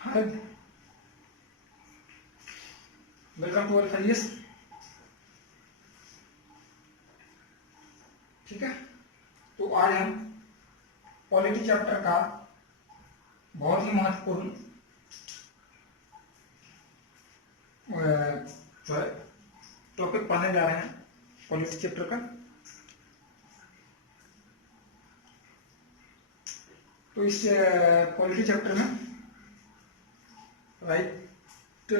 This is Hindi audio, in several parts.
Hi, welcome to अल्फाइस। ठीक है, तो आज हम पॉलिटी चैप्टर का बहुत ही महत्वपूर्ण जो है टॉपिक पढ़ने जा रहे हैं पॉलिटी चैप्टर का। तो इस पॉलिटी चैप्टर में राइट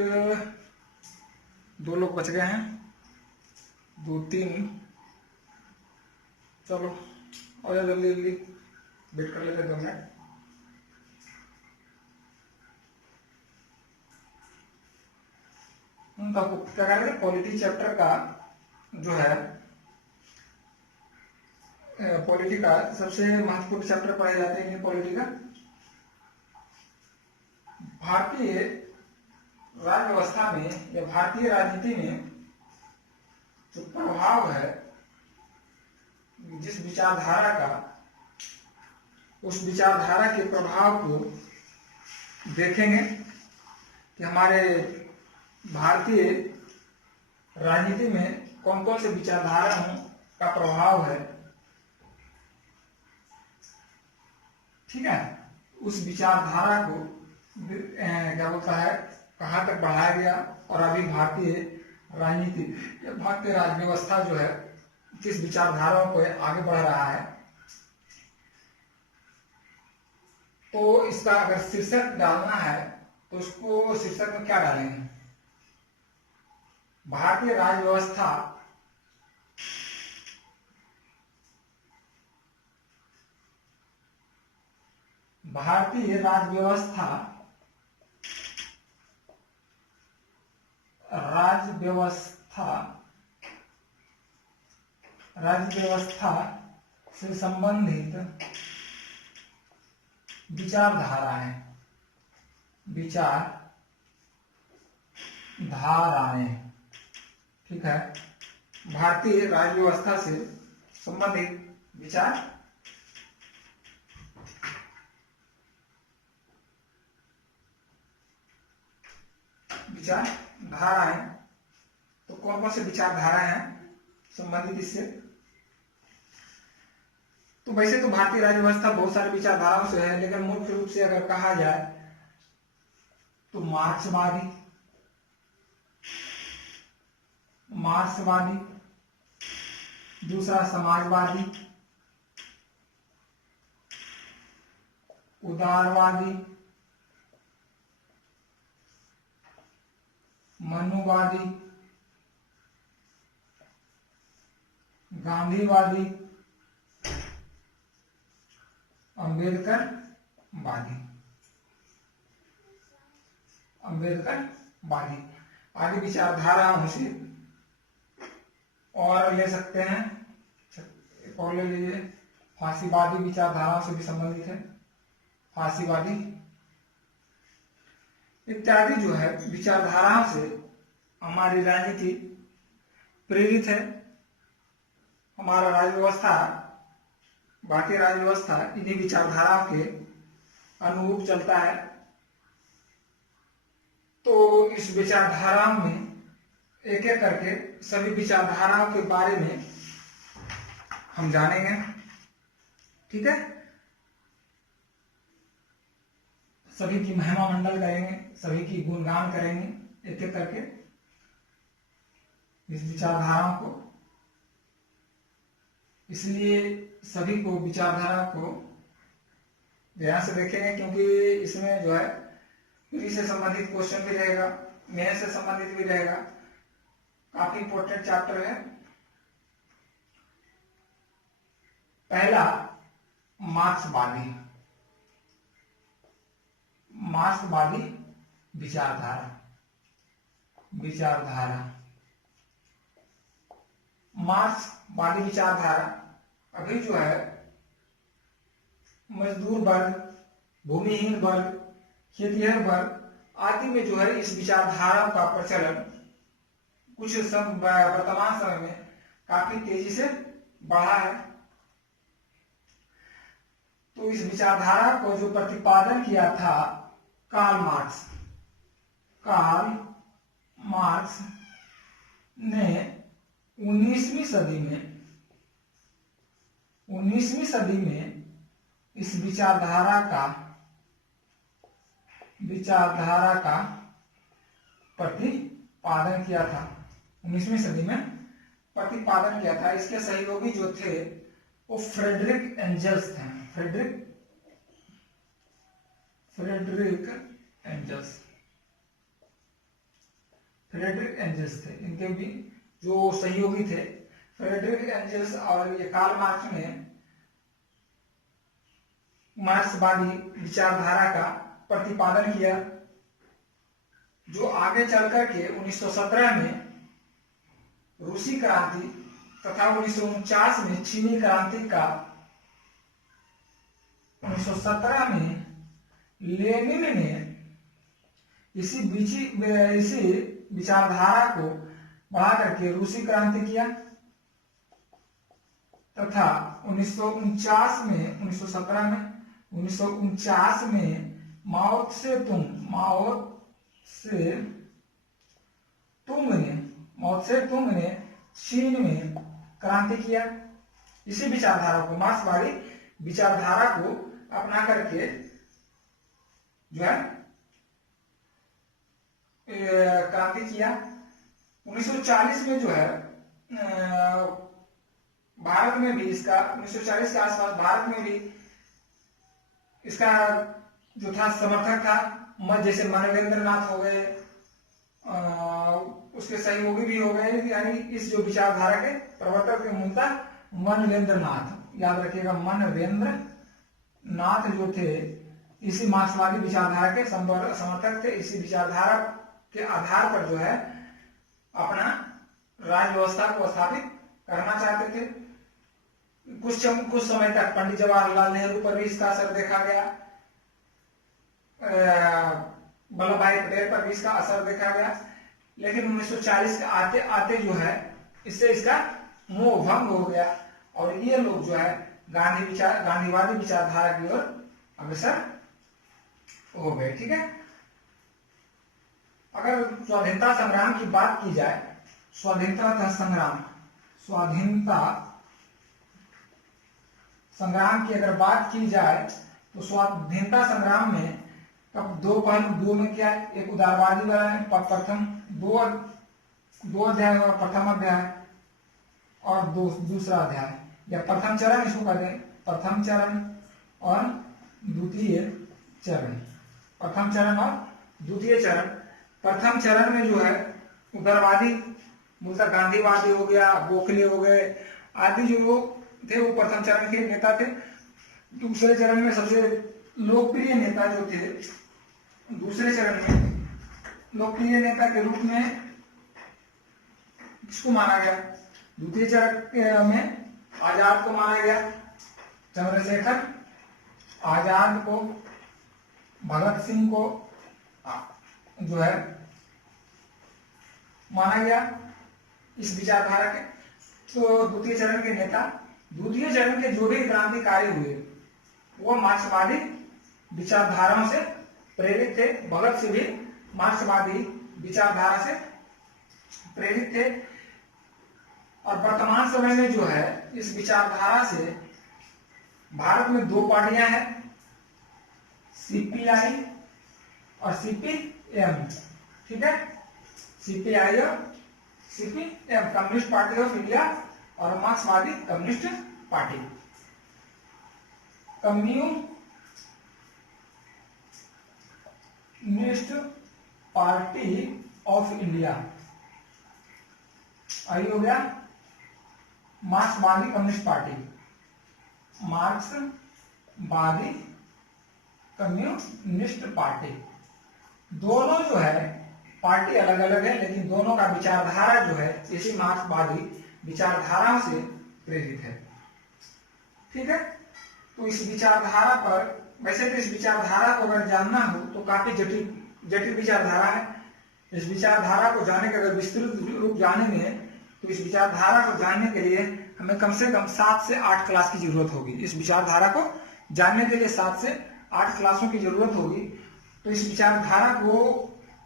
दो लोग बच गए हैं, दो तीन। चलो और जल्दी जल्दी वेट कर लेते 2 मिनट। तो आपको क्या कह रहे थे, पॉलिटी चैप्टर का जो है पॉलिटी का सबसे महत्वपूर्ण चैप्टर पढ़े जाते हैं पॉलिटी का। भारतीय राज्य व्यवस्था में या भारतीय राजनीति में जो प्रभाव है, जिस विचारधारा का, उस विचारधारा के प्रभाव को देखेंगे कि हमारे भारतीय राजनीति में कौन कौन से विचारधाराओं का प्रभाव है। ठीक है, उस विचारधारा को क्या बोलता है, कहाँ तक बढ़ाया गया और अभी भारतीय राजनीति या भारतीय राज्य व्यवस्था जो है किस विचारधाराओं को आगे बढ़ रहा है। तो इसका अगर शीर्षक डालना है तो उसको शीर्षक में क्या डालेंगे, भारतीय राज्य व्यवस्था भारतीय राज्य व्यवस्था राज्य व्यवस्था से संबंधित विचारधाराएं ठीक है, भारतीय राज्य व्यवस्था से संबंधित विचारधाराएं। तो कौन कौन से विचारधाराएं हैं संबंधित इससे। तो वैसे तो भारतीय राज्य व्यवस्था बहुत सारी विचारधाराओं से है, लेकिन मुख्य रूप से अगर कहा जाए तो मार्क्सवादी, दूसरा समाजवादी, उदारवादी, मनुवादी, गांधीवादी, अम्बेडकरवादी आदि विचारधाराओं से। और ले सकते हैं, और ले लीजिए, फांसीवादी विचारधाराओं से भी संबंधित है, फांसीवादी इत्यादि जो है विचारधाराओं से हमारी राजनीति प्रेरित है। हमारा राज्य व्यवस्था, भारतीय राज्य व्यवस्था इन्हीं विचारधाराओं के अनुरूप चलता है। तो इस विचारधाराओं में एक एक करके सभी विचारधाराओं के बारे में हम जानेंगे। ठीक है, सभी की महिमा मंडल करेंगे, सभी की गुणगान करेंगे एक एक करके इस विचारधाराओं को। इसलिए सभी को विचारधारा को ध्यान से देखेंगे, क्योंकि इसमें जो है प्री से संबंधित क्वेश्चन भी रहेगा, मेन से संबंधित भी रहेगा। काफी इंपॉर्टेंट चैप्टर है। पहला, मार्क्सवादी विचारधारा। मार्क्सवादी विचारधारा अभी जो है मजदूर वर्ग, भूमिहीन वर्ग, खेतिहर वर्ग आदि में जो है इस विचारधारा का प्रचलन कुछ वर्तमान समय में काफी तेजी से बढ़ा है। तो इस विचारधारा को जो प्रतिपादन किया था कार्ल मार्क्स ने 19वीं सदी में इस विचारधारा का प्रतिपादन किया था। 19वीं सदी में प्रतिपादन किया था। इसके सहयोगी जो थे वो फ्रेडरिक एंजल्स थे। फ्रेडरिक एंजल्स थे। इनके भी जो सहयोगी थे फ्रेडरिक एंजल्स और ये कार्ल मार्क्स ने मार्क्सवादी विचारधारा का प्रतिपादन किया, जो आगे चलकर के 1917 में रूसी क्रांति तथा 1949 में चीनी क्रांति का 1917 में लेनिन ने इसी विचारधारा को बढ़ा करके रूसी क्रांति किया तथा 1949 में माओ से तुंग ने चीन में क्रांति किया। इसी विचारधारा को, मार्क्सवादी विचारधारा को अपना करके जो है क्रांति किया। 1940 में जो है भारत में भी इसका 1940 के आसपास भारत में भी इसका जो था समर्थक था। जैसे मानवेंद्र नाथ हो गए, उसके सहयोगी भी हो गए, यानी इस जो विचारधारा के प्रवर्तक के मूलतः मानवेंद्र नाथ, याद रखिएगा, मानवेंद्र नाथ जो थे इसी मार्क्सवादी विचारधारा के समर्थक थे। इसी विचारधारा के आधार पर जो है अपना राज्य व्यवस्था को स्थापित करना चाहते थे। कुछ समय तक पंडित जवाहरलाल नेहरू पर भी इसका असर देखा गया, वल्लभ भाई पटेल पर भी इसका असर देखा गया, लेकिन 1940 के आते आते जो है इससे इसका मोह भंग हो गया और ये लोग जो है गांधीवादी विचारधारा की ओर अग्रसर हो गए। ठीक है, अगर स्वाधीनता संग्राम की बात की जाए, स्वाधीनता संग्राम की अगर बात की जाए तो स्वाधीनता संग्राम में अब दो पहलू में क्या है, एक उदारवादी वाला है, प्रथम दो अध्याय होगा, प्रथम अध्याय और दूसरा अध्याय, या प्रथम चरण इसको कहते हैं, प्रथम चरण और द्वितीय चरण। प्रथम चरण और द्वितीय चरण। प्रथम चरण में जो है उदारवादी मूलतः गांधीवादी हो गया, गोखले हो गए आदि जो लोग थे वो प्रथम चरण के नेता थे। दूसरे चरण में सबसे लोकप्रिय नेता जो थे, दूसरे चरण में लोकप्रिय नेता के रूप में किसको माना गया, द्वितीय चरण में आजाद को माना गया, चंद्रशेखर आजाद को, भगत सिंह को जो है माना गया इस विचारधारा के। तो द्वितीय चरण के नेता, द्वितीय चरण के जो भी क्रांतिकारी हुए वो मार्क्सवादी विचारधाराओं से प्रेरित थे। भगत सिंह भी मार्क्सवादी विचारधारा से प्रेरित थे और वर्तमान समय में जो है इस विचारधारा से भारत में दो पार्टियां हैं, सीपीआई और सीपीएम। ठीक है, सीपीआई और CPM, communist party of India और मार्क्सवादी communist party. Communist party of India I हो गया मार्क्सवादी कम्युनिस्ट पार्टी, मार्क्सवादी कम्युनिस्ट पार्टी। दोनों जो है पार्टी अलग अलग है, लेकिन दोनों का विचारधारा जो है इसी मार्क्सवादी विचारधाराओं से प्रेरित है। ठीक है, तो इस विचारधारा पर, वैसे तो इस विचारधारा को अगर जानना हो तो काफी जटिल विचारधारा है। इस विचारधारा को जानने के अगर विस्तृत रूप जानेंगे तो इस विचारधारा को जानने के लिए हमें कम से कम 7 से 8 क्लास की जरूरत होगी। इस विचारधारा को जानने के लिए 7 से 8 क्लासों की जरूरत होगी तो इस विचारधारा को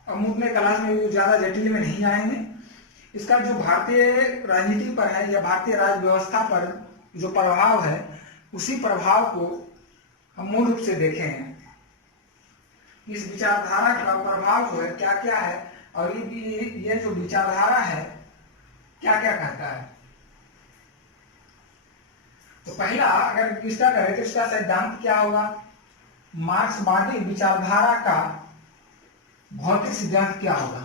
हम अपने क्लास में ज्यादा जटिल में नहीं जाएंगे। इसका जो भारतीय राजनीति पर है या भारतीय राज्य व्यवस्था पर जो प्रभाव है, उसी प्रभाव को हम मूल रूप से देखे हैं। इस विचारधारा का प्रभाव जो है क्या क्या है, और ये जो विचारधारा है क्या क्या कहता है। तो पहला अगर इसका करें तो इसका सिद्धांत क्या होगा? मार्क्सवादी विचारधारा का भौतिक सिद्धांत क्या होगा?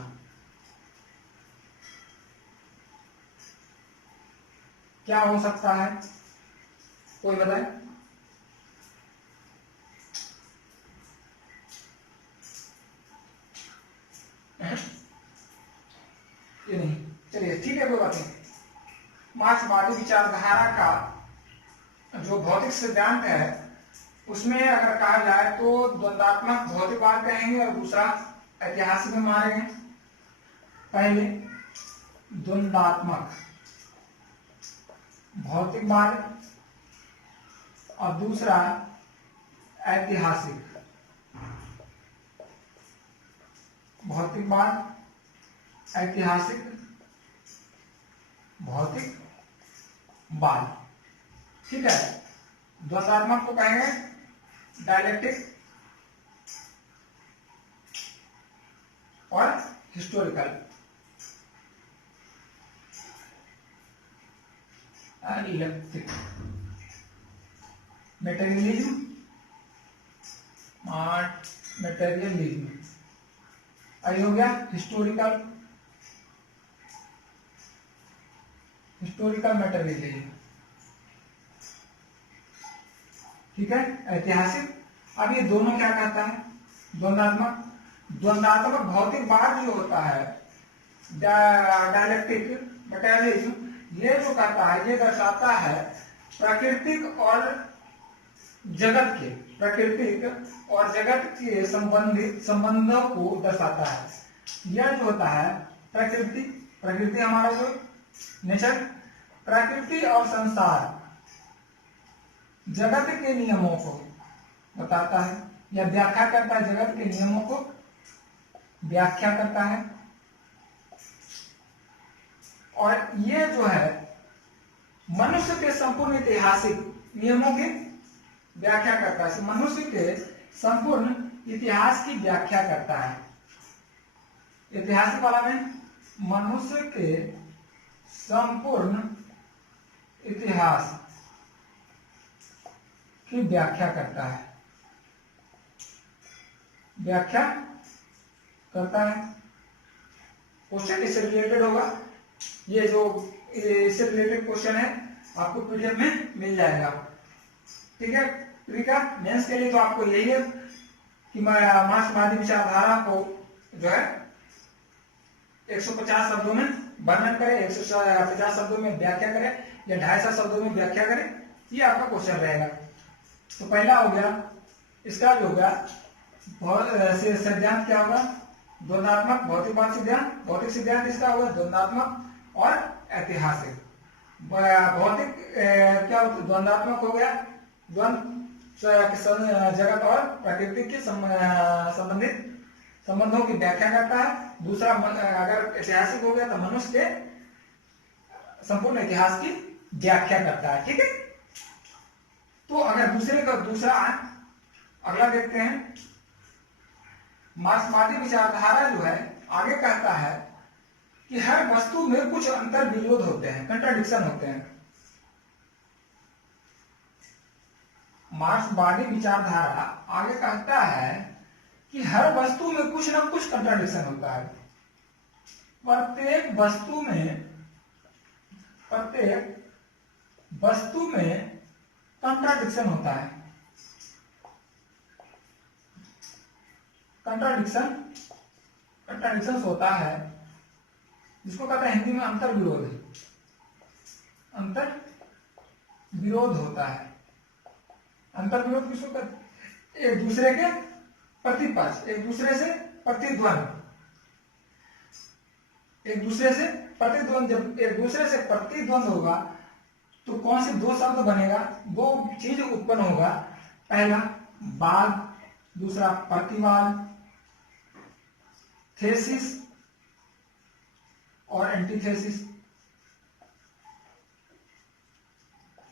क्या हो सकता है, कोई बताए? ये नहीं, चलिए ठीक है, कोई बात नहीं। मार्क्सवादी विचारधारा का जो भौतिक सिद्धांत है उसमें अगर कहा जाए तो द्वंदात्मक भौतिकवाद कहेंगे और दूसरा ऐतिहासिक में मानेंगे। पहले द्वंदात्मक भौतिकवाद और दूसरा ऐतिहासिक भौतिकवाद, ऐतिहासिक भौतिकवाद। ठीक है, द्वंदात्मक को कहेंगे डायलेक्टिक और हिस्टोरिकल। मटेरियलिज्म हो गया हिस्टोरिकल मटेरियलिज्म। ठीक है, ऐतिहासिक। अब ये दोनों क्या कहता है? द्वंदात्मक भौतिकवाद जो होता है, डायलेक्टिक मटेरियलिज्म, ये जो कहता है, ये दर्शाता है प्राकृतिक और जगत के संबंधों को दर्शाता है। यह जो होता है प्रकृति हमारा जो नेचर, प्रकृति और संसार, जगत के नियमों को बताता है या व्याख्या करता है, जगत के नियमों को व्याख्या करता है। और ये जो है मनुष्य के संपूर्ण ऐतिहासिक नियमों की व्याख्या करता है, मनुष्य के संपूर्ण इतिहास की व्याख्या करता है। ऐतिहासिक वाला में मनुष्य के संपूर्ण इतिहास की व्याख्या करता है, क्वेश्चन इससे रिलेटेड होगा। ये जो इससे रिलेटेड क्वेश्चन है आपको पीडीएफ में मिल जाएगा। ठीक है, मेंस के लिए तो आपको यही है कि मार्क्सवादी विचारधारा को जो है 150 शब्दों में वर्णन करें, 150 शब्दों में व्याख्या करें या 250 शब्दों में व्याख्या करें, ये आपका क्वेश्चन रहेगा। तो पहला हो गया इसका जो होगा सिद्धांत क्या होगा? द्वंदात्मक भौतिकवाद सिद्धांत। भौतिक सिद्धांत इसका होगा द्वंदात्मक और ऐतिहासिक। भौतिक क्या होता है? द्वंदात्मक हो गया, द्वंद जगत और प्रकृति के संबंधित संबंधों की व्याख्या करता है। दूसरा अगर ऐतिहासिक हो गया तो मनुष्य के संपूर्ण इतिहास की व्याख्या करता है। ठीक है, तो अगर दूसरा अगला देखते हैं। मार्क्सवादी विचारधारा जो है आगे कहता है कि हर वस्तु में कुछ अंतर विरोध होते हैं, कंट्राडिक्शन होते हैं। मार्क्सवादी विचारधारा आगे कहता है कि हर वस्तु में कुछ ना कुछ कंट्राडिक्शन होता है। प्रत्येक वस्तु में कंट्राडिक्शन होता है। कंट्राडिक्शन होता है जिसको कहते हैं हिंदी में अंतर विरोध होता है। अंतर विरोध किसको कहते हैं? एक दूसरे के प्रतिपक्ष, एक दूसरे से प्रतिद्वंद, जब एक दूसरे से प्रतिद्वंद होगा तो कौन से दो शब्द बनेगा, दो चीज उत्पन्न होगा। पहला वाद, दूसरा प्रतिवाद। थेसिस और एंटीथेसिस।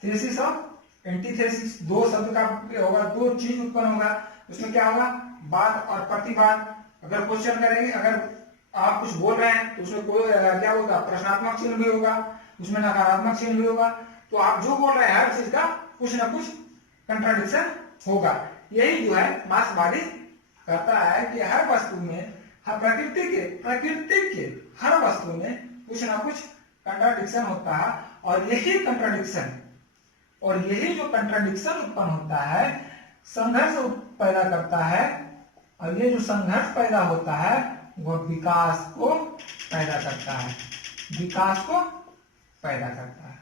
थेसिस और एंटीथेसिस दो शब्द का होगा, दो चीज उत्पन्न होगा। उसमें क्या होगा, वाद और प्रतिवाद। अगर क्वेश्चन करेंगे, अगर आप कुछ बोल रहे हैं तो उसमें कोई क्या होगा, प्रश्नात्मक चिन्ह भी होगा, उसमें नकारात्मक चिन्ह भी होगा। तो आप जो बोल रहे हैं हर चीज का कुछ ना कुछ कंट्राडिक्शन होगा। यही जो है मार्क्सवादी कहता है कि हर वस्तु में, हर प्रकृति के हर वस्तु में कुछ ना कुछ कंट्राडिक्शन होता है। और यही कंट्राडिक्शन और यही जो कंट्राडिक्शन उत्पन्न होता है संघर्ष पैदा करता है। और ये जो संघर्ष पैदा होता है वह विकास को पैदा करता है, विकास को पैदा करता है।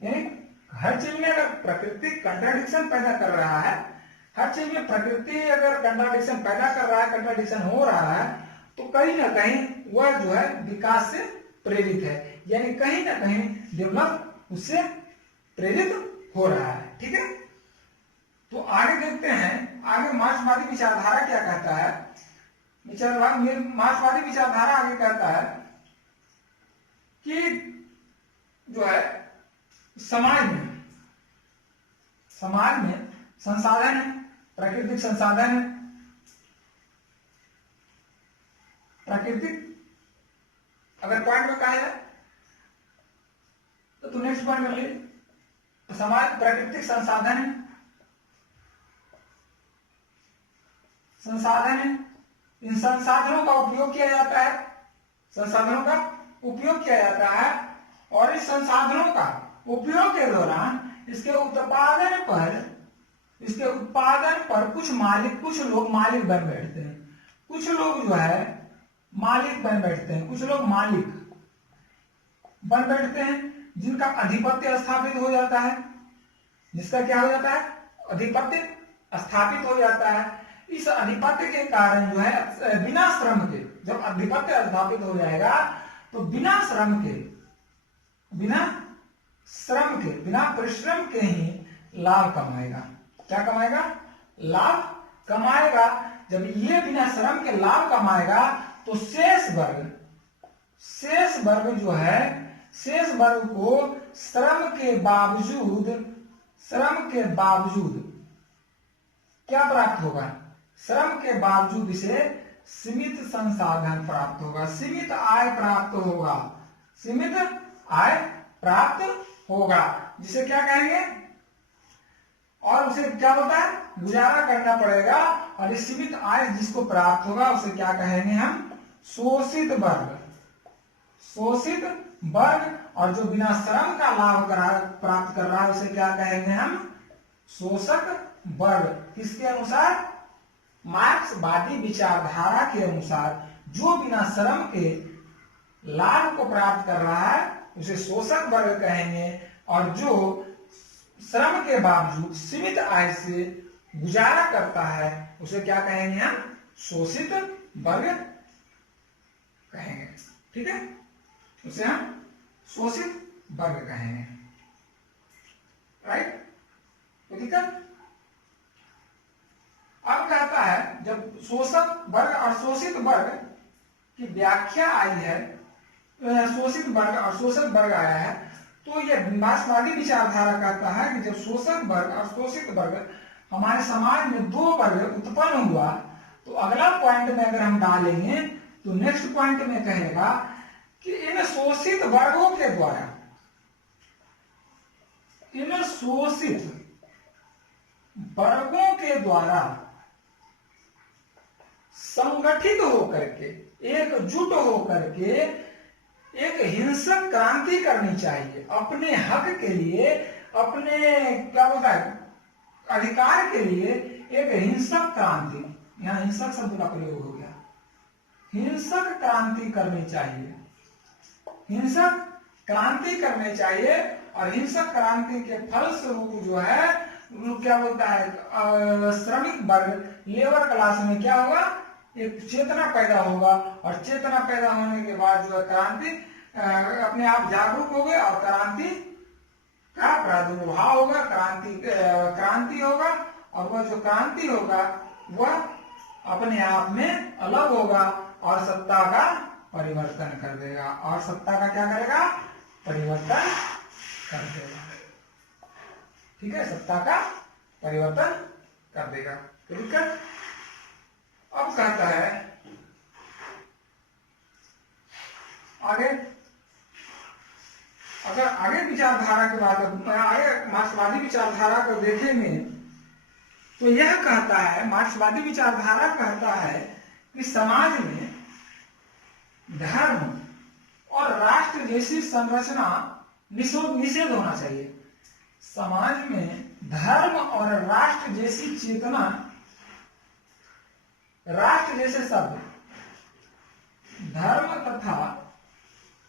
यानी हर चीज में अगर प्रकृति कंट्राडिक्शन पैदा कर रहा है, हर चीज में प्रकृति अगर कंट्राडिक्शन पैदा कर रहा है, कंट्राडिक्शन हो रहा है, तो कहीं ना कहीं वह जो है विकास से प्रेरित है, यानी कहीं ना कहीं डेवलप उससे प्रेरित हो रहा है। ठीक है, तो आगे देखते हैं, आगे मार्क्सवादी विचारधारा क्या कहता है। मार्क्सवादी विचारधारा आगे कहता है कि जो है समाज में संसाधन है, प्राकृतिक संसाधन है, प्राकृतिक अगर पॉइंट में कहा जाए तो नेक्स्ट पॉइंट में लीजिए, समाज प्राकृतिक संसाधन है, संसाधन है, इन संसाधनों का उपयोग किया जाता है, संसाधनों का उपयोग किया जाता है। और इस संसाधनों का उपयोग के दौरान इसके उत्पादन पर कुछ लोग मालिक बन बैठते हैं, कुछ लोग जो है मालिक बन बैठते हैं, कुछ लोग मालिक बन बैठते हैं, जिनका अधिपत्य स्थापित हो जाता है, जिसका क्या हो जाता है, अधिपत्य स्थापित हो जाता है। इस अधिपत्य के कारण जो है बिना श्रम के, जब अधिपत्य स्थापित हो जाएगा तो बिना श्रम के, बिना परिश्रम के ही लाभ कमाएगा। क्या कमाएगा, लाभ कमाएगा। जब ये बिना श्रम के लाभ कमाएगा तो शेष वर्ग जो है, शेष वर्ग को श्रम के बावजूद क्या प्राप्त होगा, श्रम के बावजूद इसे सीमित संसाधन प्राप्त होगा, सीमित आय प्राप्त होगा, सीमित आय प्राप्त होगा, जिसे क्या कहेंगे, और उसे क्या होता है, गुजारा करना पड़ेगा। और इस सीमित आय जिसको प्राप्त होगा उसे क्या कहेंगे हम, शोषित वर्ग। शोषित वर्ग, और जो बिना श्रम का लाभ प्राप्त कर रहा है उसे क्या कहेंगे हम, शोषक वर्ग। किसके अनुसार, मार्क्सवादी विचारधारा के अनुसार जो बिना श्रम के लाभ को प्राप्त कर रहा है उसे शोषक वर्ग कहेंगे, और जो श्रम के बावजूद सीमित आय से गुजारा करता है उसे क्या कहेंगे हम, शोषित वर्ग कहेंगे। ठीक है, उसे हम शोषित वर्ग कहेंगे। राइट, तो दिक्कत अब कहता है, जब शोषक वर्ग और शोषित वर्ग की व्याख्या आई है, शोषित वर्ग और शोषक वर्ग आया है, तो यह मार्क्सवादी विचारधारा कहता है कि जब शोषक वर्ग और शोषित वर्ग हमारे समाज में दो वर्ग उत्पन्न हुआ, तो अगला पॉइंट में अगर हम डालेंगे तो नेक्स्ट पॉइंट में कहेगा कि इन शोषित वर्गों के द्वारा, इन शोषित वर्गों के द्वारा संगठित होकर के, एकजुट होकर के एक हिंसक क्रांति करनी चाहिए अपने हक के लिए, अपने क्या बोलता है अधिकार के लिए। एक हिंसक क्रांति, यहाँ हिंसक शब्द का प्रयोग हो गया, हिंसक क्रांति करनी चाहिए, हिंसक क्रांति करनी चाहिए। और हिंसक क्रांति के फलस्वरूप जो है क्या बोलता है, श्रमिक वर्ग, लेबर क्लास में क्या होगा, एक चेतना पैदा होगा, और चेतना पैदा होने के बाद जो है क्रांति अपने आप जागरूक हो गए और क्रांति का प्रादुर्भाव होगा, क्रांति होगा। और वह जो क्रांति होगा वह अपने आप में अलग होगा और सत्ता का परिवर्तन कर देगा। और सत्ता का क्या करेगा? परिवर्तन कर देगा। ठीक है, सत्ता का परिवर्तन कर देगा। तो दिक्कत अब कहता है आगे, अगर आगे विचारधारा की बात आगे मार्क्सवादी विचारधारा को देखेंगे तो यह कहता है, मार्क्सवादी विचारधारा कहता है कि समाज में धर्म और राष्ट्र जैसी संरचना निषेध होना चाहिए। समाज में धर्म और राष्ट्र जैसी चेतना, राष्ट्र जैसे शब्द, धर्म तथा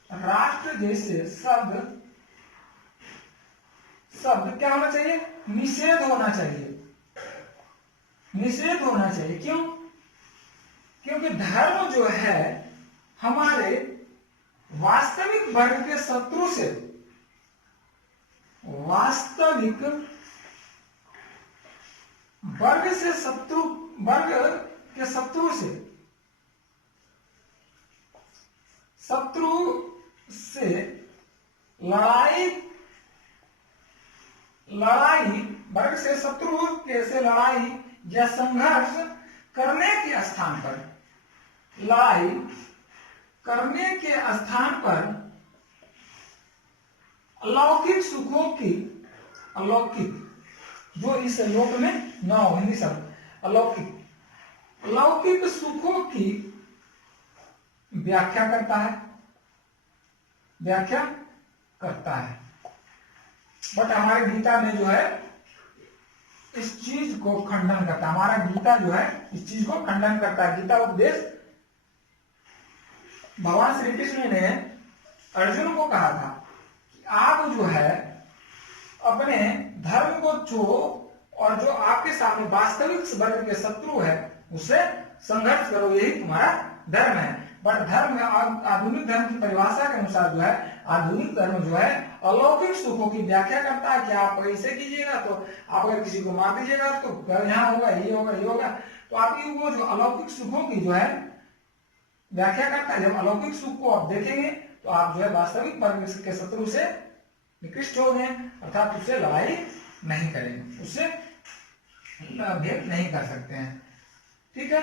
राष्ट्र जैसे शब्द क्या होना चाहिए? निषेध होना चाहिए। निषेध होना चाहिए। क्यों? क्योंकि धर्म जो है हमारे वास्तविक वर्ग के शत्रु से, वास्तविक वर्ग से शत्रु, वर्ग के शत्रु से लड़ाई वर्ग से शत्रु के से लड़ाई या संघर्ष करने के स्थान पर, लड़ाई करने के स्थान पर अलौकिक सुखों की, अलौकिक जो इस लोक में न हो, हिंदी शब्द अलौकिक, अलौकिक सुखों की व्याख्या करता है, व्याख्या करता है। बट हमारे गीता में जो है इस चीज को खंडन करता है। हमारा गीता जो है इस चीज को खंडन करता है। गीता उपदेश भगवान श्री कृष्ण ने अर्जुन को कहा था कि आप जो है अपने धर्म को छोड़ो और जो आपके सामने वास्तविक वर्ग के शत्रु है उससे संघर्ष करो, यही तुम्हारा धर्म है। बट धर्म, आधुनिक धर्म की परिभाषा के अनुसार जो है आधुनिक धर्म जो है अलौकिक सुखों की व्याख्या करता है कि आप ऐसे कीजिएगा तो आप अगर किसी को मार दीजिएगा तो यहाँ होगा, ये होगा, ये होगा। तो आपकी वो जो अलौकिक सुखों की जो है व्याख्या करता है। जब अलौकिक सुख को आप देखेंगे तो आप जो है वास्तविक वर्ग के शत्रु से निकृष्ट हो गए, अर्थात उससे लड़ाई नहीं करेंगे, उससे भेद नहीं कर सकते हैं। ठीक है,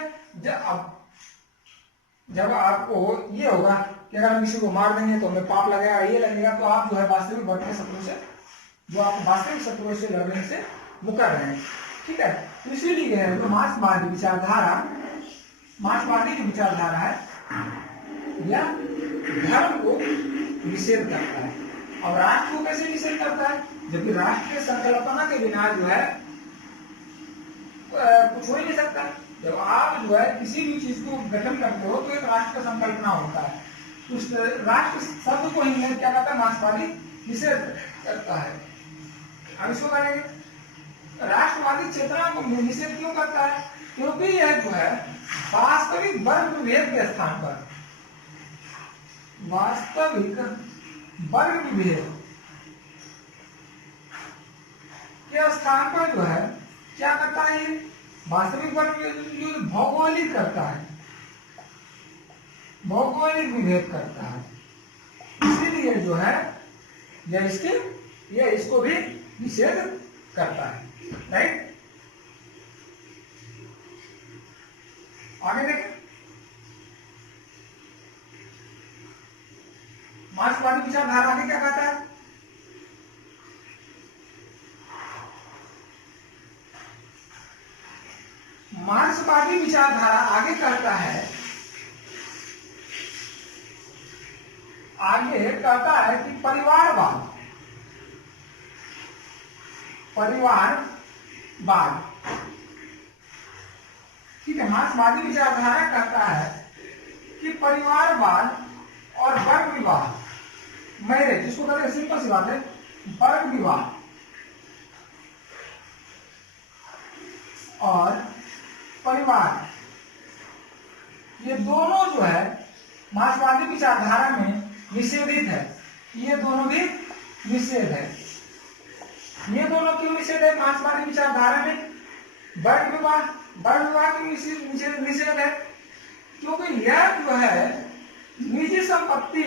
जब आपको ये होगा कि अगर हम किसी को मार देंगे तो हमें पाप लगेगा, ये लगेगा, तो आप जो है वास्तविक वर्ग के शत्रु से, जो आप वास्तविक शत्रु से लड़ने से मुकर रहे हैं। ठीक है, तो इसीलिए जो मार्क्सवादी विचारधारा, मार्क्सवादी की विचारधारा है यह धर्म को निषेध करता है। और राष्ट्र को कैसे निषेध करता है? जबकि राष्ट्र के संकल्पना के बिना जो है कुछ हो ही नहीं सकता। जब आप जो है किसी भी चीज को गठन करते हो तो एक राष्ट्र का संकल्पना होता है। उस राष्ट्र शब्द को ही क्या करता है? मार्क्सवादी निषेध करता है। अब इसको करेंगे राष्ट्रवादी चेतना को निषेध क्यों करता है? क्योंकि यह जो है वास्तविक वर्ग विभेद के स्थान पर, वास्तविक वर्ग विभेद के स्थान पर जो है क्या करता है? वास्तविक वर्ग भौगोलिक करता है, भौगोलिक विभेद करता है। इसीलिए जो है यह इसको भी निषेध करता है। राइट, आगे देखें। मार्क्सवादी विचारधारा आगे क्या कहता है? मार्क्सवादी विचारधारा आगे कहता है, आगे कहता है कि परिवारवाद, परिवारवाद, ठीक है। मार्क्सवादी विचारधारा कहता है कि परिवारवाद और वर्ग विवाद, मैरिज जिसको कहते हैं, सिंपल सी बात है, वर्ग विवाद और परिवार, ये दोनों जो है मार्क्सवादी विचारधारा में निषेधित है। ये दोनों भी निषेध है। ये दोनों क्यों निषेध है मार्क्सवादी विचारधारा में? वर्ण विवाह की निषेध है, क्योंकि यह जो है निजी संपत्ति,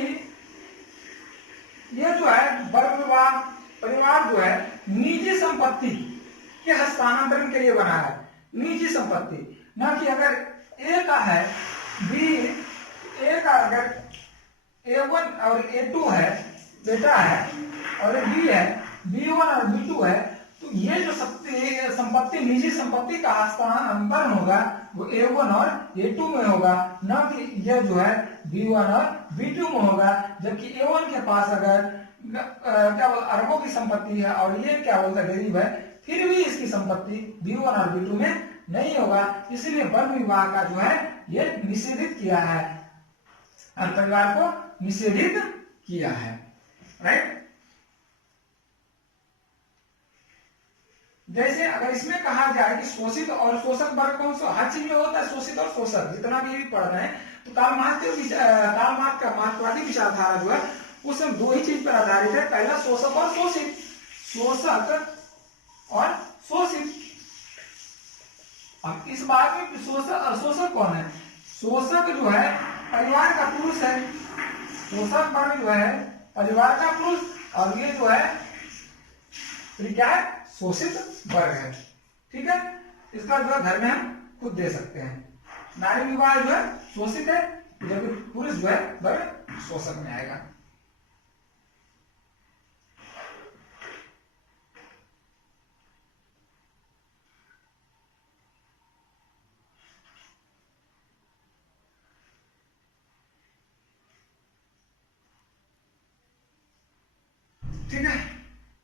ये जो है वर्ण विवाह परिवार जो है निजी संपत्ति के हस्तांतरण के लिए बना है, निजी संपत्ति, ना कि अगर ए का है बी, ए का अगर A1 और A2 है बेटा है और बी है B1 और B2 है, तो ये जो संपत्ति निजी संपत्ति का हस्तांतरण होगा वो A1 और A2 में होगा, न कि यह जो है B1 और B2 में होगा। जबकि A1 के पास अगर क्या बोलते अरबों की संपत्ति है और ये क्या बोलता गरीब है, फिर भी इसकी संपत्ति B1 और B2 में नहीं होगा। इसलिए वर्ण विवाह का जो है ये निषेधित किया है, परिवार को निषेधित किया है, राइट। जैसे अगर इसमें कहा जाए कि शोषित और शोषक वर्ग कौन सा, हर चीज में होता है शोषित और शोषक, जितना भी पढ़ रहे हैं, तो कार्ल मार्क्स का मार्क्सवादी विचारधारा जो है उसमें दो ही चीज पर आधारित है, पहला शोषक और शोषित, शोषक और शोषित। अब इस बात में शोषक कौन है, शोषक जो है परिवार का पुरुष है, शोषक वर्ग जो है परिवार का पुरुष, और ये जो है क्या है शोषित वर्ग है, ठीक है। इसका जो है घर में हम खुद दे सकते हैं। नारी विवाह जो है शोषित है, जबकि पुरुष जो है वर्ग शोषक में आएगा। ठीक है,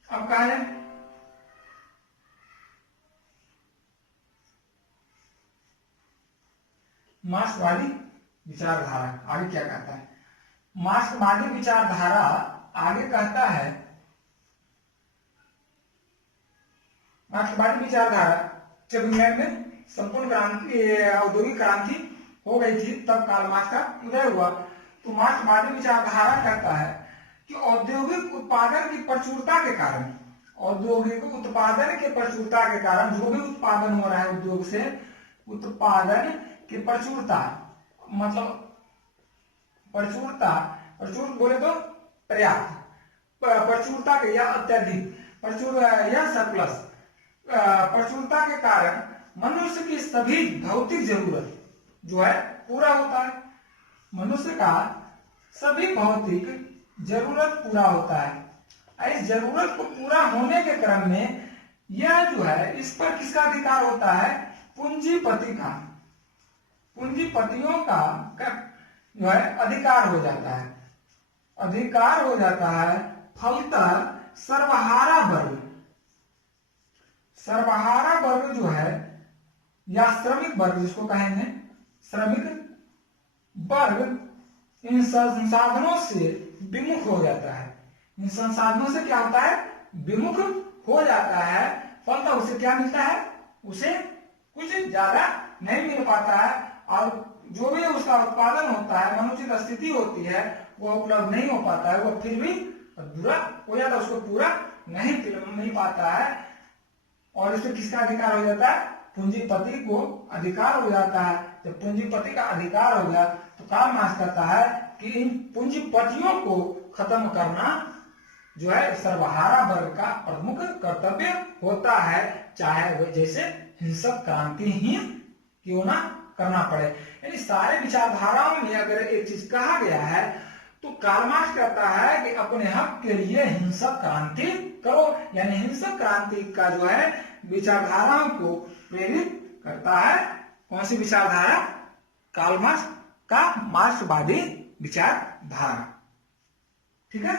अब कहा है मार्क्सवादी विचारधारा आगे क्या कहता है। मार्क्सवादी विचारधारा आगे कहता है, मार्क्सवादी विचारधारा जब इंग्लैंड में संपूर्ण क्रांति औद्योगिक क्रांति हो गई थी तब कार्ल मार्क्स का उदय हुआ। तो मार्क्सवादी विचारधारा कहता है कि औद्योगिक उत्पादन की प्रचुरता के कारण, औद्योगिक उत्पादन के प्रचुरता के कारण, जो भी उत्पादन हो रहा है उद्योग से, उत्पादन की प्रचुरता मतलब प्रचुर बोले तो पर्याप्त, प्रचुरता के या अत्यधिक, प्रचुर या सरप्लस, प्रचुरता के कारण मनुष्य की सभी भौतिक जरूरत जो है पूरा होता है, मनुष्य का सभी भौतिक जरूरत पूरा होता है। इस जरूरत को पूरा होने के क्रम में यह जो है इस पर किसका अधिकार होता है, पूंजीपति का, पूंजीपतियों का जो है अधिकार हो जाता है, अधिकार हो जाता है। फलतः सर्वहारा वर्ग जो है या श्रमिक वर्ग जिसको कहेंगे, श्रमिक वर्ग इन संसाधनों से विमुख हो जाता है, इन संसाधनों से क्या होता है, विमुख हो जाता है। फलतः उसे क्या मिलता है, उसे कुछ ज्यादा नहीं मिल पाता है, और जो भी उसका उत्पादन होता है, मनुष्य स्थिति होती है, वो उपलब्ध नहीं हो पाता है, वो फिर भी अधूरा हो जाता है, उसको पूरा नहीं पाता है। और इसमें किसका अधिकार हो जाता है, पूंजीपति को अधिकार हो जाता है। जब पूंजीपति का अधिकार हो गया तो कार्ल मार्क्स कहता है कि इन पूंजीपतियों को खत्म करना जो है सर्वहारा वर्ग का प्रमुख कर्तव्य होता है, चाहे वह जैसे हिंसक क्रांति ही क्यों ना करना पड़े। यानी सारे विचारधाराओं में अगर एक चीज कहा गया है तो कार्ल मार्क्स कहता है कि अपने हक के लिए हिंसक क्रांति करो, यानी हिंसक क्रांति का जो है विचारधाराओं को प्रेरित करता है। कौन सी विचारधारा, कार्ल मार्क्स का मार्क्सवादी विचारधारा, ठीक है।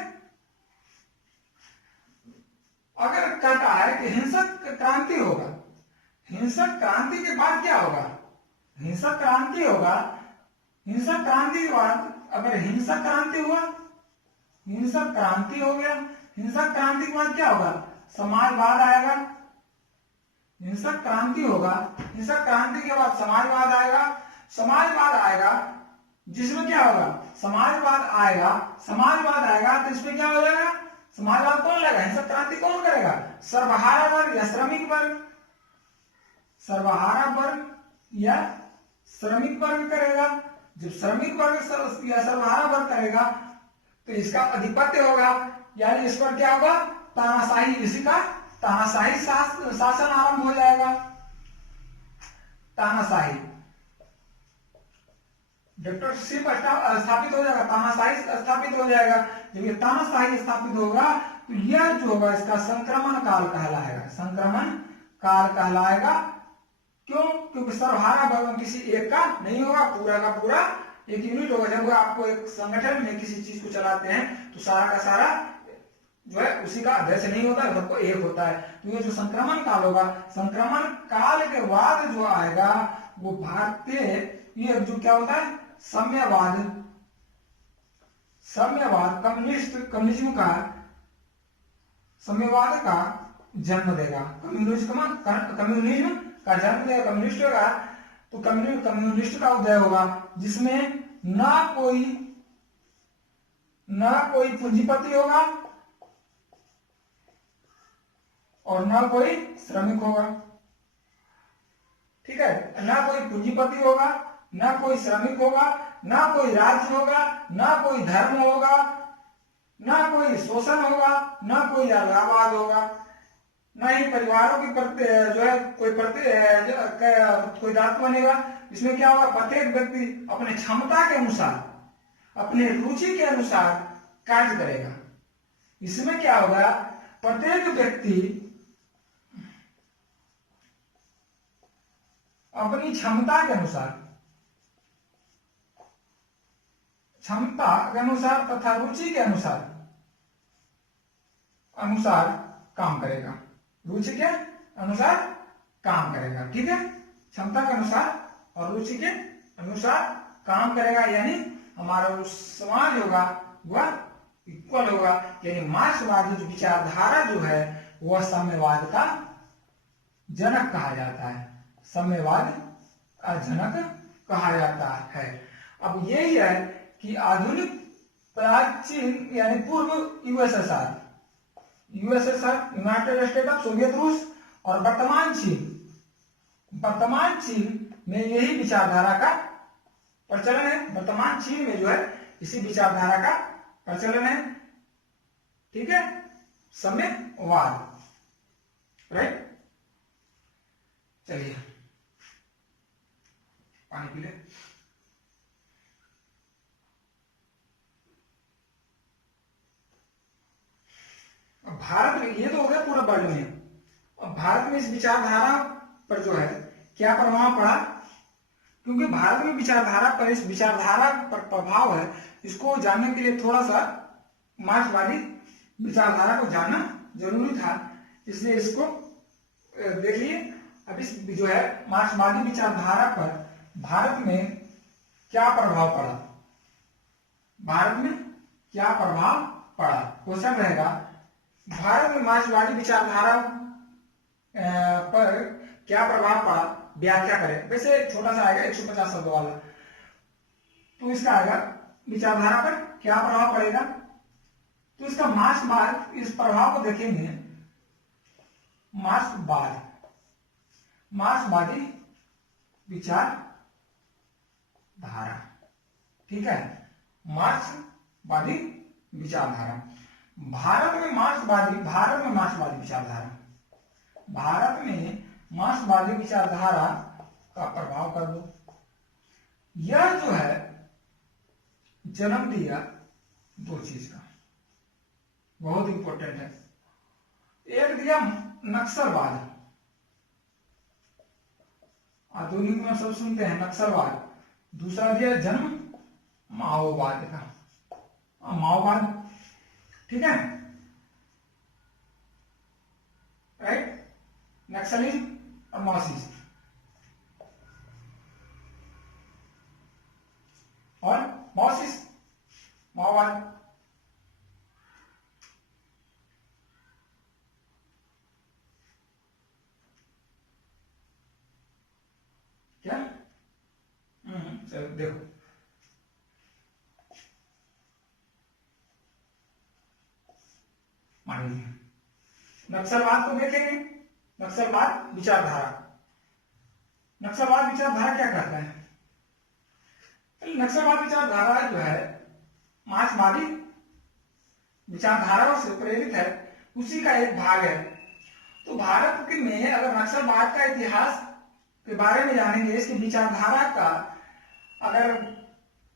अगर कहता है कि हिंसक क्रांति होगा, हिंसक क्रांति के बाद क्या होगा, हिंसक क्रांति होगा, हिंसक क्रांति के बाद अगर हिंसक क्रांति हुआ, हिंसक क्रांति हो गया, हिंसक क्रांति के बाद क्या होगा, समाजवाद आएगा, हिंसक क्रांति होगा, हिंसक क्रांति के बाद समाजवाद आएगा, समाजवाद आएगा जिसमें क्या होगा, समाजवाद आएगा तो इसमें क्या हो जाएगा, समाजवाद कौन लेगा, हिंसक क्रांति कौन करेगा, सर्वहारा वर्ग या श्रमिक वर्ग, सर्वहारा वर्ग या श्रमिक वर्ग करेगा। जब श्रमिक वर्ग या सर्वहारा वर्ग करेगा तो इसका अधिपत्य होगा, यानी इस पर क्या होगा, तानाशाही, इसी का तानाशाही शासन आरंभ हो जाएगा। तानाशाही डिक्टेटरशिप स्थापित हो जाएगा, तानाशाही स्थापित हो जाएगा। जब ये तानाशाही स्थापित होगा तो यह जो होगा इसका संक्रमण काल कहलाएगा। संक्रमण काल कहलाएगा। क्यों? क्योंकि सर्वहारा वर्ग किसी एक का नहीं होगा, पूरा का पूरा एक यूनिट होगा। जब आपको एक संगठन में किसी चीज को चलाते हैं तो सारा का सारा जो है उसी का अध्यक्ष नहीं होता है, सबको एक होता है। तो ये जो संक्रमण काल होगा, संक्रमण काल के बाद जो आएगा वो भारतीय, ये जो क्या होता है, साम्यवाद, साम्यवाद कम्युनिज्म का, साम्यवाद का जन्म देगा। कम्युनिज्म का जन्म देगा, कम्युनिस्ट होगा तो कम्युनिस्ट का उदय होगा, जिसमें ना कोई पूंजीपति होगा और ना कोई श्रमिक होगा। ठीक है, ना कोई पूंजीपति होगा, ना कोई श्रमिक होगा, ना कोई राज्य होगा, ना कोई धर्म होगा, ना कोई शोषण होगा, ना कोई अलगाववाद होगा, ना ही परिवारों की जो है कोई दायित्व बनेगा। इसमें क्या होगा, प्रत्येक व्यक्ति अपने क्षमता के अनुसार, अपने रुचि के अनुसार कार्य करेगा। इसमें क्या होगा, प्रत्येक व्यक्ति अपनी क्षमता के अनुसार तथा रुचि के अनुसार काम करेगा, रुचि के अनुसार काम करेगा। ठीक है, क्षमता के अनुसार और रुचि के अनुसार काम करेगा, यानी हमारा जो समाज होगा वह इक्वल होगा। यानी मार्क्सवादी जो विचारधारा जो है वह साम्यवाद का जनक कहा जाता है, साम्यवाद का जनक कहा जाता है। अब यही है कि आधुनिक प्राचीन यानी पूर्व USSR, United state of Soviet रूस, और वर्तमान चीन में यही विचारधारा का प्रचलन है। वर्तमान चीन में जो है इसी विचारधारा का प्रचलन है। ठीक है, साम्यवाद, राइट। चलिए पानी पी ले। भारत में ये तो हो गया पूरा वर्ल्ड में। अब भारत में इस विचारधारा पर जो है क्या प्रभाव पड़ा, क्योंकि भारत में विचारधारा पर, इस विचारधारा पर प्रभाव है, इसको जानने के लिए थोड़ा सा मार्क्सवादी विचारधारा को जानना जरूरी था, इसलिए इसको देखिए। अब इस जो है मार्क्सवादी विचारधारा पर भारत में क्या प्रभाव पड़ा, भारत में क्या प्रभाव पड़ा, क्वेश्चन रहेगा। भारत में मार्क्सवादी विचारधारा पर क्या प्रभाव पड़ा, व्याख्या करें। वैसे छोटा सा आएगा 150 शब्द वाला, तो इसका आएगा विचारधारा पर क्या प्रभाव पड़ेगा। तो इसका मार्क्सवाद, इस प्रभाव को देखेंगे। मार्क्सवादी विचारधारा, ठीक है, मार्क्सवादी विचारधारा। भारत में मार्क्सवादी विचारधारा, भारत में मार्क्सवादी विचारधारा का प्रभाव कर दो। यह जो है जन्म दिया दो चीज का, बहुत इंपॉर्टेंट है। एक दिया नक्सलवाद, आधुनिक में सब सुनते हैं नक्सलवाद। दूसरा दिया जन्म माओवाद का, माओवाद, ठीक है, राइट, नक्सलिज्म और माओवाद, और माओवाद। क्या? चलो देखो, मान लीजिए नक्सलवाद को देखेंगे, नक्सलवाद विचारधारा। नक्सलवाद विचारधारा क्या कहता है? नक्सलवाद विचारधारा जो है मार्क्सवादी विचारधाराओं से प्रेरित है, उसी का एक भाग है। तो भारत में अगर नक्सलवाद का इतिहास के बारे में जानेंगे, इसकी विचारधारा का अगर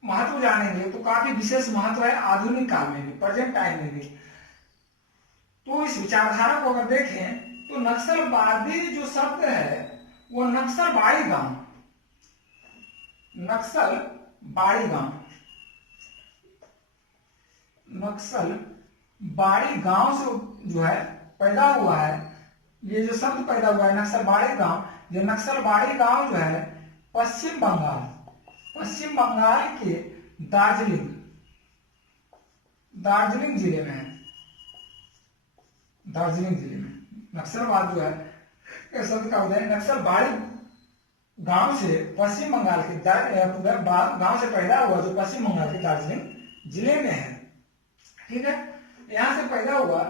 महत्व जानेंगे तो काफी विशेष महत्व है आधुनिक काल में भी, प्रेजेंट टाइम में भी। तो इस विचारधारा को अगर देखें तो नक्सलवादी जो शब्द है वो नक्सलबाड़ी गांव, नक्सलबाड़ी गांव, नक्सलबाड़ी गांव से जो है पैदा हुआ है। ये जो शब्द पैदा हुआ है नक्सलबाड़ी गांव, ये नक्सलबाड़ी गांव जो है पश्चिम बंगाल के दार्जिलिंग जिले में है। दार्जिलिंग जिले में नक्सलवाद जो है इस शब्द का उदय नक्सलबाड़ी गांव से पश्चिम बंगाल के गांव से पैदा हुआ, जो पश्चिम बंगाल के दार्जिलिंग जिले में है। ठीक है, यहां से पैदा हुआ।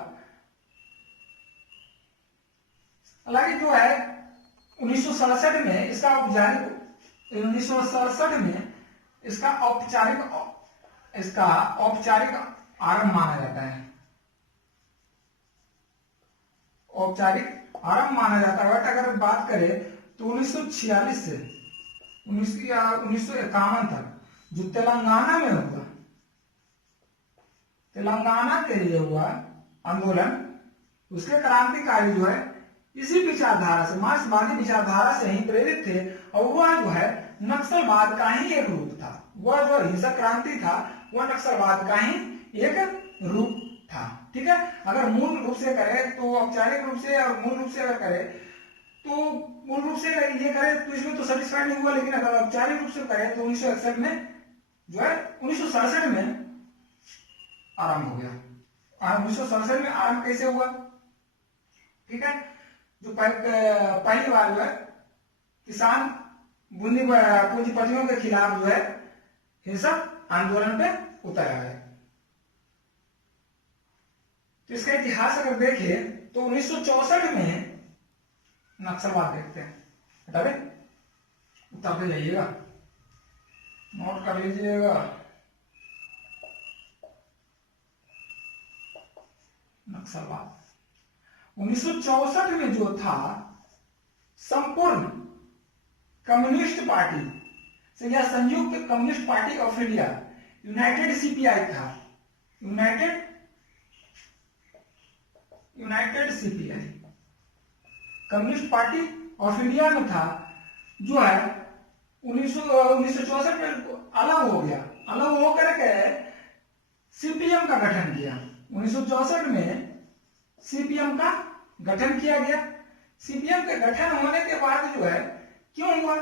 हालांकि जो है 1967 में इसका औपचारिक आरंभ माना जाता है। औपचारिक आरंभ माना जाता है। अगर बात करें तो 1946 से 1951 तक जो तेलंगाना में हुआ, तेलंगाना के लिए हुआ आंदोलन, उसके क्रांतिकारी जो है इसी विचारधारा से, मार्क्सवादी विचारधारा से ही प्रेरित थे। और वह जो है नक्सलवाद का ही एक रूप था। वह जो हिंसक क्रांति था वह नक्सलवाद का ही एक रूप था। ठीक है, अगर मूल रूप से करें तो औपचारिक रूप से, और मूल रूप से अगर करें तो मूल रूप से ये करें तो इसमें तो सेटिस्फाइड नहीं हुआ। लेकिन अगर औपचारिक रूप से करें तो 1961 में जो है 1967 में आरंभ हो गया। 1967 में आरंभ कैसे हुआ? ठीक है, जो पहली बार जो है किसान पूंजीपतियों के खिलाफ जो है हिंसक आंदोलन पे उतर आए। तो इसका इतिहास अगर देखें तो 1964 में नक्सलवाद देखते हैं। हटावे उतारते जाइएगा, नोट कर लीजिएगा। नक्सलवाद 1964 में जो था संपूर्ण कम्युनिस्ट पार्टी से, या संयुक्त communist party of India, united CPI था। United CPI communist party of India में था, जो है 1964 में अलग हो गया। अलग होकर के सीपीएम का गठन किया। 1964 में सीपीएम का गठन किया गया। सीपीएम के गठन होने के बाद जो है क्यों हुआ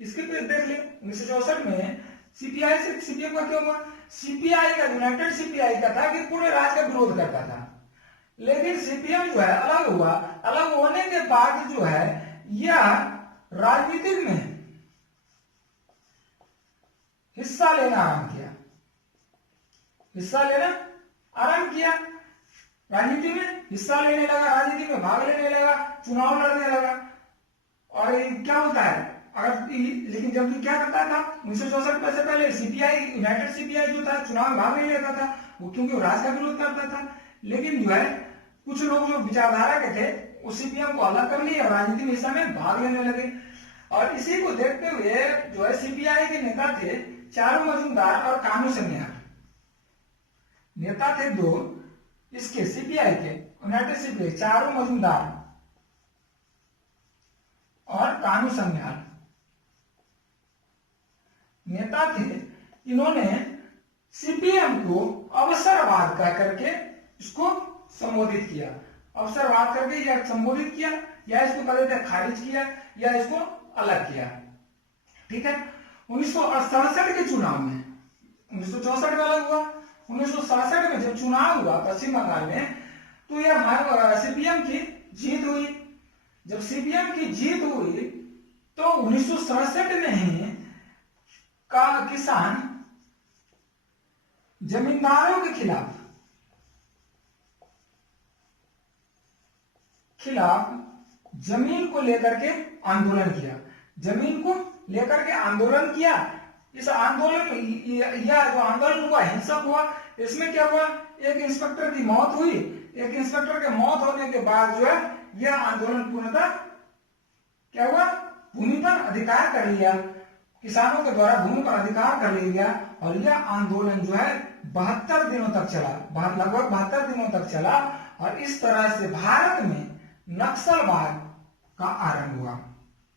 इसके पे देख ले। 1964 में सीपीआई से सीपीएम का क्यों हुआ? सीपीआई का, यूनाइटेड सीपीआई का था कि पूरे राज्य का विरोध करता था। लेकिन सीपीएम जो है अलग हुआ। अलग होने के बाद जो है यह राजनीति में हिस्सा लेना आरंभ किया। राजनीति में हिस्सा लेने लगा, राजनीति में भाग लेने लगा, चुनाव लड़ने लगा। और क्या होता है अगर, लेकिन जब क्या करता था 1964 से पहले सीपीआई, यूनाइटेड सीपीआई जो था चुनाव में भाग नहीं लेता था वो, क्योंकि वो राज का विरोध करता था। लेकिन जो है कुछ लोग जो विचारधारा के थे वो सीपीएम को अलग कर लिए और राजनीति में हिस्सा में भाग लेने लगे। और इसी को देखते हुए जो है सीपीआई के नेता थे चारू मजूमदार और कानू सन्याल। नेता थे दो इसके सीपीआई के, यूनाइटेड सीपीआई, चारू मजूमदार और कानू सन्याल नेता थे। इन्होंने सीपीएम को अवसरवाद कह करके इसको संबोधित किया। अवसरवाद करके या संबोधित किया, या इसको कह देते खारिज किया, या इसको अलग किया। ठीक है, 1967 के चुनाव में, 1964 में अलग हुआ, 1967 में जब चुनाव हुआ पश्चिम बंगाल में तो यह सीपीएम की जीत हुई। जब सीपीएम की जीत हुई तो 1967 में ही का किसान जमींदारों के खिलाफ जमीन को लेकर के आंदोलन किया। जमीन को लेकर के आंदोलन किया। इस आंदोलन, यह जो आंदोलन हुआ हिंसक हुआ। इसमें क्या हुआ, एक इंस्पेक्टर की मौत हुई। एक इंस्पेक्टर के मौत होने के बाद जो है यह आंदोलन पूर्णतः क्या हुआ, भूमि पर अधिकार कर लिया, किसानों के द्वारा भूमि पर अधिकार कर लिया गया। और यह आंदोलन जो है 72 दिनों तक चला, लगभग 72 दिनों तक चला। और इस तरह से भारत में नक्सलवाद का आरंभ हुआ।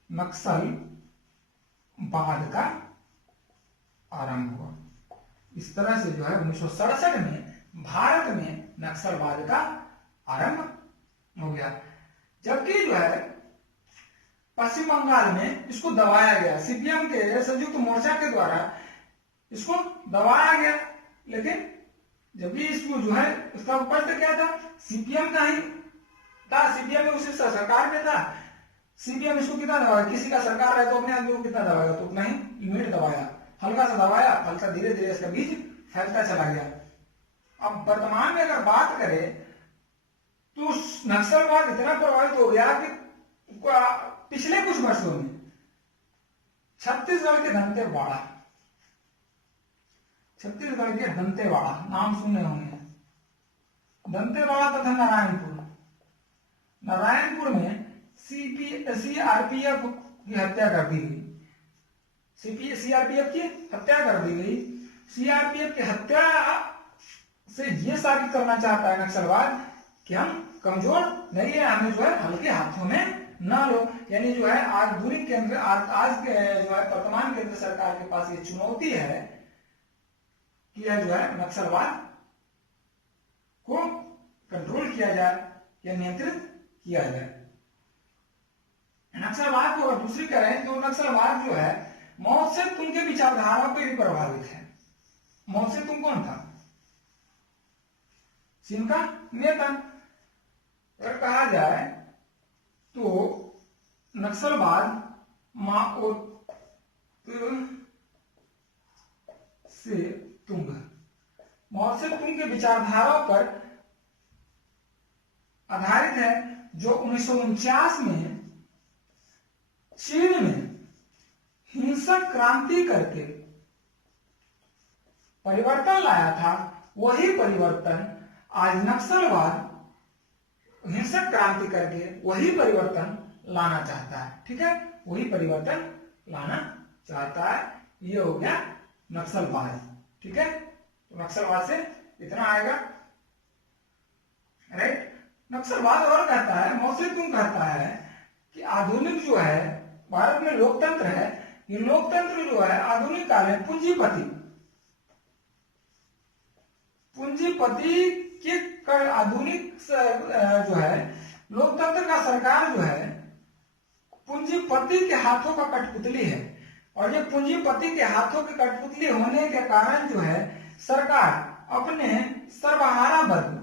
नक्सलवाद का आरंभ हुआ। इस तरह से जो है 1967 में भारत में नक्सलवाद का आरंभ हो गया। जबकि जो है पश्चिम बंगाल में इसको दबाया गया, सीपीएम के संयुक्त मोर्चा के द्वारा इसको दबाया गया। लेकिन जबकि इसको जो है इसका उपलब्ध क्या था, सीपीएम का ही था, सीपीएम उसी सरकार में था। सीपीएम इसको कितना दबाया, किसी का सरकार रहे तो अपने आदमी को कितना दबाएगा, तो उतना ही लिमिट दबाया, हल्का सा दबाया, फलता धीरे धीरे इसका बीज फैलता चला गया। अब वर्तमान में अगर बात करें तो नक्सलवाद इतना प्रभावित हो गया कि पिछले कुछ वर्षों में छत्तीसगढ़ के दंतेवाड़ा नाम सुने होंगे, दंतेवाड़ा तथा नारायणपुर में सीआरपीएफ की हत्या कर दी गई। सीआरपीएफ की हत्या कर दी गई। सीआरपीएफ की हत्या से ये साबित करना चाहता है नक्सलवाद कि हम कमजोर नहीं है, हमें जो है हल्के हाथों में ना लो। यानी जो है आधुनिक केंद्र, आज के जो है वर्तमान केंद्र सरकार के पास ये चुनौती है कि यह जो है नक्सलवाद को कंट्रोल किया जाए या नियंत्रित किया जाए। नक्सलवाद को अगर दूसरी करें तो नक्सलवाद जो है मौत से तुम के विचारधारा पर भी प्रभावित है। मौत से तुम कौन था, चीन का नेता। अगर कहा जाए तो नक्सलवाद माओ से तुंग, मौत से तुंग के विचारधारा पर आधारित है, जो 1949 में चीन में हिंसक क्रांति करके परिवर्तन लाया था। वही परिवर्तन आज नक्सलवाद हिंसक क्रांति करके वही परिवर्तन लाना चाहता है। ठीक है, वही परिवर्तन लाना चाहता है। ये हो गया नक्सलवाद। ठीक है, तो नक्सलवाद से इतना आएगा, राइट। नक्सलवाद और कहता है, मौत से तुम कहता है कि आधुनिक जो है भारत में लोकतंत्र है, ये लोकतंत्र जो है आधुनिक काल में पूंजीपति के आधुनिक जो है लोकतंत्र का सरकार जो है पूंजीपति के हाथों का कठपुतली है। और ये पूंजीपति के हाथों की कठपुतली होने के कारण जो है सरकार अपने सर्वहारा वर्ग,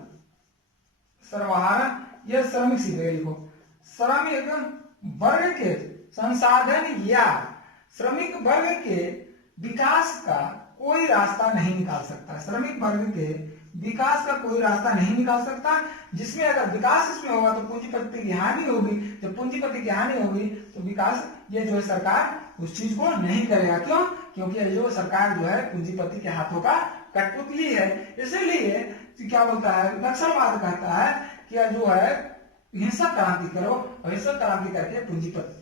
सर्वहारा यह श्रमिक सीधे को श्रमिक वर्ग के संसाधन या श्रमिक वर्ग के विकास का कोई रास्ता नहीं निकाल सकता। श्रमिक वर्ग के विकास का कोई रास्ता नहीं निकाल सकता, जिसमें अगर विकास इसमें होगा तो पूंजीपति की हानि होगी। जब पूंजीपति की हानि होगी तो विकास ये जो है सरकार उस चीज को नहीं करेगा। क्यों? क्योंकि ये जो सरकार जो है पूंजीपति के हाथों का कठपुतली है। इसीलिए क्या बोलता है नक्सलवाद, कहता है कि जो है हिंसक क्रांति करो और हिंसक क्रांति करके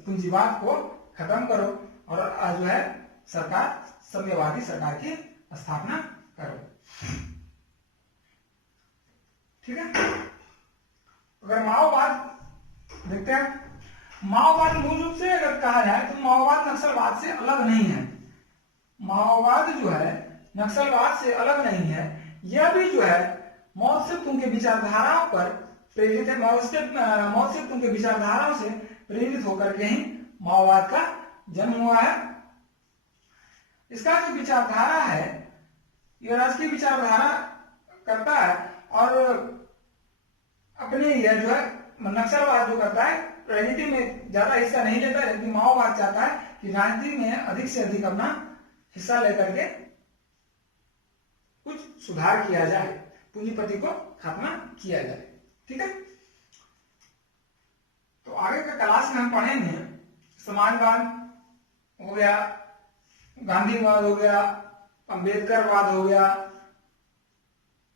पूंजीवाद को खत्म करो और जो है सरकार साम्यवादी सरकार की स्थापना करो। ठीक है, अगर माओवाद देखते हैं, माओवाद मूल रूप से अगर कहा जाए तो माओवाद नक्सलवाद से अलग नहीं है। माओवाद जो है नक्सलवाद से अलग नहीं है। यह भी जो है मौत से तुम के विचारधाराओं पर प्रेरित है। मौत से तुम के विचारधाराओं से प्रेरित होकर के ही माओवाद का जन्म हुआ है। इसका जो विचारधारा है यह राजकीय विचारधारा करता है और अपने यह जो है नक्सलवाद जो करता है राजनीति में ज्यादा हिस्सा नहीं लेता, लेकिन माओवाद चाहता है कि राजनीति में अधिक से अधिक अपना हिस्सा लेकर के कुछ सुधार किया जाए, पूंजीपति को खात्मा किया जाए। ठीक है, तो आगे का क्लास में हम पढ़ेंगे समाजवाद, हो गया, गांधीवाद हो गया, अंबेडकरवाद हो गया,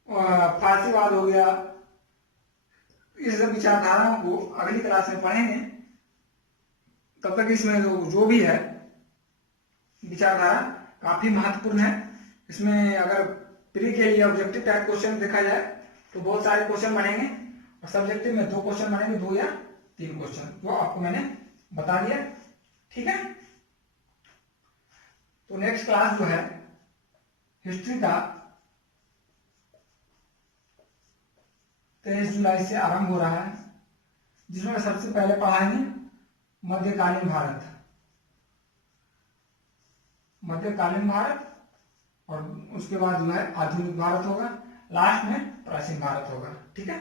फारसीवाद हो गया। इस सब विचारधाराओं को अगली क्लास में पढ़ेंगे। तब तक इसमें जो भी है विचारधारा काफी महत्वपूर्ण है। इसमें अगर प्री के लिए ऑब्जेक्टिव टाइप क्वेश्चन देखा जाए तो बहुत सारे क्वेश्चन बनेंगे, और सब्जेक्टिव में 2 क्वेश्चन बनेंगे, 2 या 3 क्वेश्चन, जो आपको मैंने बता दिया। ठीक है, तो नेक्स्ट क्लास जो है हिस्ट्री का 23 जुलाई से आरंभ हो रहा है, जिसमें सबसे पहले पढ़ाएंगे मध्यकालीन भारत, मध्यकालीन भारत, और उसके बाद जो है आधुनिक भारत होगा, लास्ट में प्राचीन भारत होगा। ठीक है,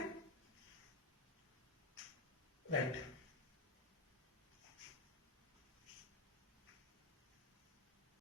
राइट।